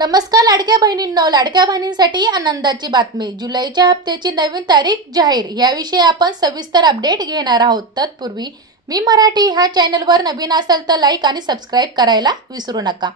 नमस्कार लाडक्या बहिणींनो, लाडक्या बहिणींसाठी आनंदाची बातमी। जुलैच्या हप्त्याची नवीन तारीख जाहीर याविषयी आपण सविस्तर अपडेट घेणार आहोत। तत्पूर्वी मी मराठी ह्या चॅनलवर नवीन असाल तर लाईक आणि सबस्क्राइब करायला विसरू नका।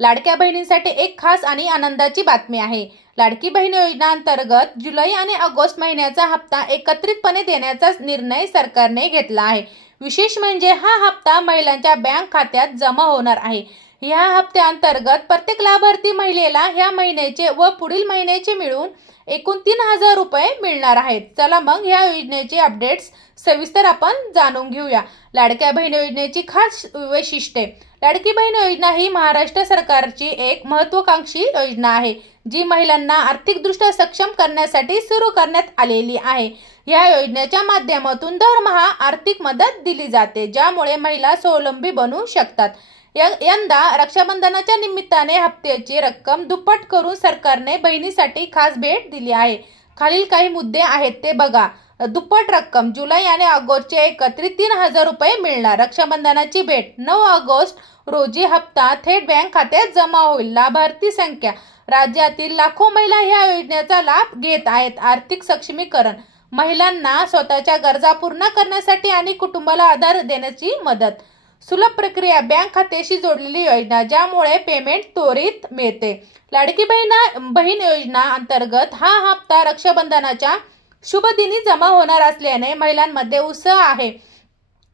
लाडक्या बहिणींसाठी एक खास आणि आनंदाची बातमी आहे। लाडकी बहीण योजना अंतर्गत जुलै आणि ऑगस्ट महिन्याचा हप्ता एकत्रितपणे देण्याचा निर्णय सरकारने घेतला आहे। विशेष म्हणजे हा हप्ता महिलांच्या बँक खात्यात जमा होणार आहे। या हप्त्याअंतर्गत प्रत्येक लाभार्थी महिलेला ह्या महिन्याचे व पुढील महिन्याचे मिळून एकूण 3000 रुपये मिळणार आहेत। चला मग या योजनेचे अपडेट्स सविस्तर आपण जाणून घेऊया। लाडक्या बहीण योजनेची खास वैशिष्ट्ये। लाडकी बहीण योजना ही महाराष्ट्र सरकारची एक महत्त्वाकांक्षी योजना आहे, जी महिलांना आर्थिकदृष्ट्या सक्षम करण्यासाठी सुरू करण्यात आलेली आहे। या योजनेच्या माध्यमातून दरमहा आर्थिक मदत दिली जाते, ज्यामुळे महिला स्वावलंबी बनू शकतात। यंदा रक्षाबंधनाच्या निमित्ताने हप्त्याची रक्कम दुप्पट करून सरकारने बहिणीसाठी खास भेट दिली आहे। खालील काही मुद्दे आहेत ते बघा। दुप्पट रक्कम जुलै आणि ऑगस्टचे एकत्रित 3000 रुपये मिळणार। रक्षाबंधनाची भेट 9 ऑगस्ट रोजी हप्ता थेट बँक खात्यात जमा होईल। लाभार्थी संख्या राज्यातील लाखो महिला या योजनेचा लाभ घेत आहेत। आर्थिक सक्षमीकरण महिलांना स्वतःच्या गरजा पूर्ण करण्यासाठी आणि कुटुंबाला आधार देण्याची मदत। सुलभ प्रक्रिया बँक खात्याशी जोडलेली योजना, ज्यामुळे पेमेंट त्वरित मिळते। लाडकी बहीण योजना अंतर्गत हा हप्ता रक्षाबंधनाच्या शुभ दिनी जमा होणार असल्याने महिलांमध्ये उत्साह आहे।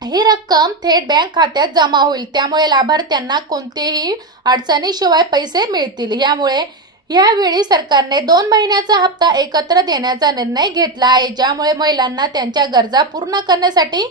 ही रक्कम थेट बँक खात्यात जमा होईल, त्यामुळे लाभार्थ्यांना कोणतेही अडचणीशिवाय पैसे मिळतील। यामुळे यावेळी सरकारने 2 महिन्याचा हप्ता एकत्र देण्याचा निर्णय घेतला आहे, ज्यामुळे महिलांना त्यांच्या गरजा पूर्ण करण्यासाठी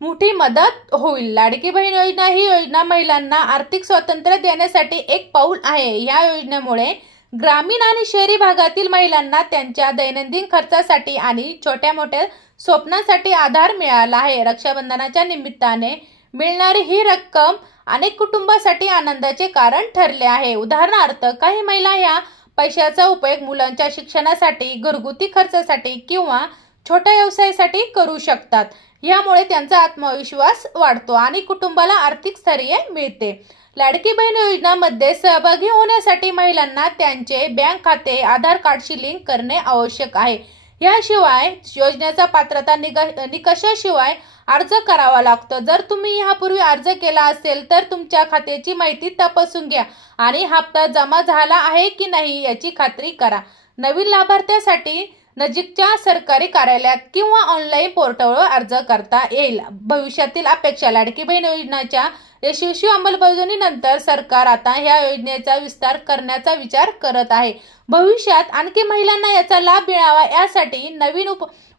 मोठी मदत होईल। लाडकी बहीण योजना ही योजना महिलांना आर्थिक स्वातंत्र्य देण्यासाठी एक पाऊल आहे। या योजनेमुळे ग्रामीण आणि शहरी भागातील महिलांना त्यांच्या दैनंदिन खर्चासाठी आणि छोट्या मोठ्या स्वप्नांसाठी आधार मिळाला आहे। रक्षाबंधनाच्या निमित्ताने मिळणारी ही रक्कम अनेक कुटुंबांसाठी आनंदाचे कारण ठरले आहे। उदाहरणार्थ, काही महिला या पैशाचा उपयोग मुलांच्या शिक्षणासाठी, घरगुती खर्चासाठी किंवा छोट्या व्यवसायासाठी करू शकतात। यामुळे त्यांचा आत्मविश्वास वाढतो आणि कुटुंबाला आर्थिक स्थैर्य मिळते। लाडकी बहीण योजनेमध्ये सहभागी होण्यासाठी महिलांना त्यांचे बँक खाते आधार कार्डशी लिंक करणे आवश्यक आहे। याशिवाय योजनेचा पात्रता निकषाशिवाय अर्ज करावा लागतो। जर तुम्ही यापूर्वी अर्ज केला असेल तर तुमच्या खात्याची माहिती तपासून घ्या आणि हप्ता जमा झाला आहे की नाही याची खात्री करा। नवीन लाभार्थ्यासाठी नजीकच्या सरकारी कार्यालयात किंवा ऑनलाईन पोर्टलवर अर्ज करता येईल। भविष्यातील अपेक्षा लाडकी बहीण योजनेच्या यशस्वी अंमलबजावणीनंतर सरकार आता या योजनेचा विस्तार करण्याचा विचार करत आहे। भविष्यात आणखी महिलांना याचा लाभ मिळावा यासाठी नवीन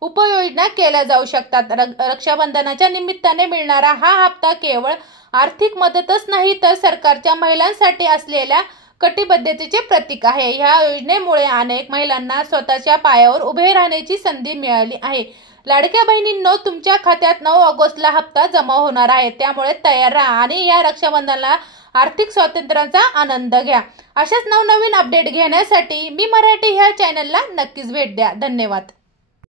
उपयोजना केल्या जाऊ शकतात। रक्षाबंधनाच्या निमित्ताने मिळणारा हा हप्ता केवळ आर्थिक मदतच नाही, तर सरकारच्या महिलांसाठी असलेल्या कटिबद्धतेचे प्रतीक आहे। या योजनेमुळे अनेक महिलांना स्वतःच्या पायावर उभे राहण्याची संधी मिळाली आहे। लाडक्या बहिणींनो, तुमच्या खात्यात 9 ऑगस्टला हप्ता जमा होणार आहे, त्यामुळे तयार राहा आणि या रक्षाबंधनाला आर्थिक स्वातंत्र्याचा आनंद घ्या। अशाच नवनवीन अपडेट घेण्यासाठी मी मराठी ह्या चॅनलला नक्कीच भेट द्या। धन्यवाद।